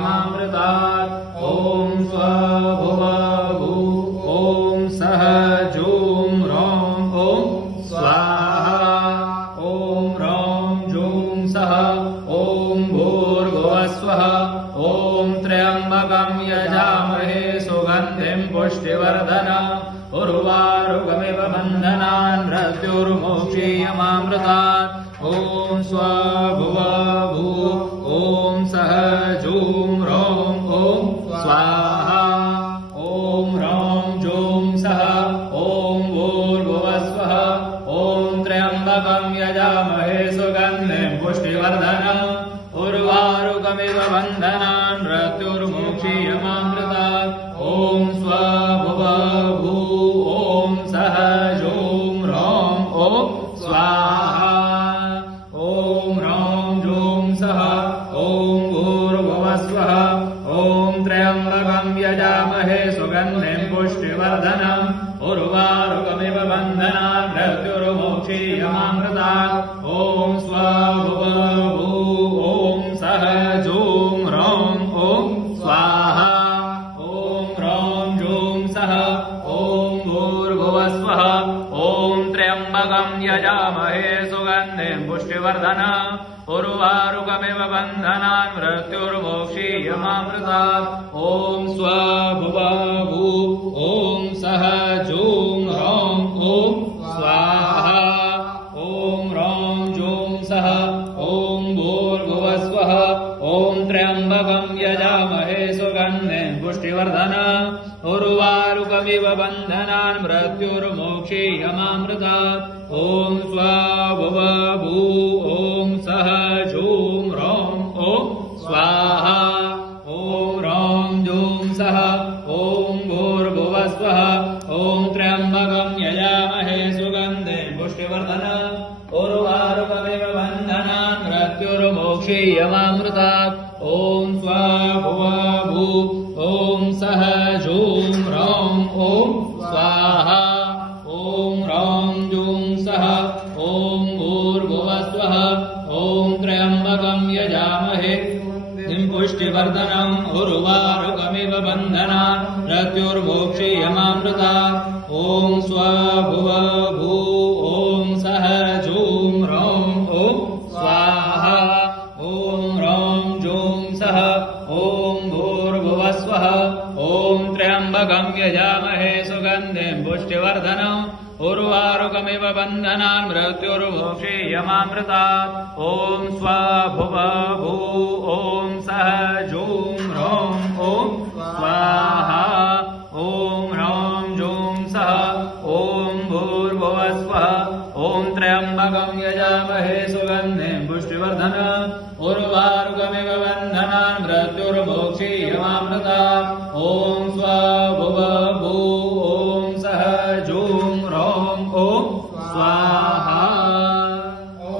यमामृतात् ॐ स्वभुवभू ॐ सः जूं रौं ॐ स्वाहा ॐ रौं जूं सः ॐ भूर्भुवस्वः ॐ त्र्यम्बकं यजामहे सुगन्धिं पुष्टिवर्धनम् उर्वारुकमिव बन्धनान् मृत्युर्मोक्षीयमामृतात् ॐ स्वभुवभू ॐ सः जूं रौं ॐ स्वाहा ॐ रौं जूं सः ॐ भूर्भुवस्वः ॐ त्र्यम्बकं यजामहे सुगन्धिं पुष्टिवर्धनम् उर्वारुकमिव बन्धनान् मृत्युर्मोक्षीयमामृतात् ॐ स्वभुवभू ॐ सः जूं रौं ॐ स्वाहा ॐ रौं जूं सः ॐ भूर्भुवस्वः ॐ त्र्यम्बकं यजामहे सुगन्धिं पुष्टिवर्धनम् उर्वारुकमिव बन्धनान् मृत्युर्मोक्षीयमामृतात् ॐ स्वभुवभू ॐ सः जूं रौं ॐ स्वाहा ॐ रौं जूं सः ॐ भूर्भुवस्वः ॐ त्र्यम्बकं यजामहे सुगन्धिं पुष्टिवर्धनम् उर्वारुकमिव बन्धनान् मृत्युर्मोक्षीयमामृतात् ॐ स्वभुवभू ॐ सः जूं रौं ॐ स्वाहा ॐ रौं जूं सः ॐ भूर्भुवस्वः ॐ त्र्यम्बकं यजामहे सुगन्धिं पुष्टिवर्धनम् उर्वारुकमिव बन्धनान् मृत्युर्मोक्षीयमामृतात् ॐ स्वभुवभू ॐ सः जूं रौं ॐ स्वाहा ॐ रौं जूं सः ॐ भूर्भुवस्वः ॐ त्र्यम्बकं यजामहे सुगन्धिं पुष्टिवर्धनम् उर्वारुकमिव बन्धनान् मृत्युर्मोक्षीयमामृतात् ॐ स्वभुवभू ॐ सः जूं रौं ॐ स्वाहा ॐ रौं जूं सः ॐ भूर्भुवस्वः ॐ त्र्यम्बकं यजामहे पुष्टिवर्धनम् उर्वारुकमिव बन्धनान् मृत्युर्मोक्षीयमामृतात् ॐ स्वभुवभू ॐ सः जूं रौं ॐ स्वाहा ॐ रौं जूं सः ॐ भूर्भुवस्वः ॐ त्र्यम्बकं यजामहे सुगन्धिं पुष्टिवर्धनम् उर्वारुकमिव बन्धनान् मृत्युर्मोक्षीयमामृतात् ॐ स्वभुवभू ॐ सः जूं रौं ॐ स्वाहा ॐ रौं जूं सः ॐ भूर्भुवस्वः ॐ त्र्यम्बकं यजामहे सुगन्धिं पुष्टिवर्धनम् उर्वारुकमिव बन्धनान् मृत्युर्मोक्षीयमामृतात् ॐ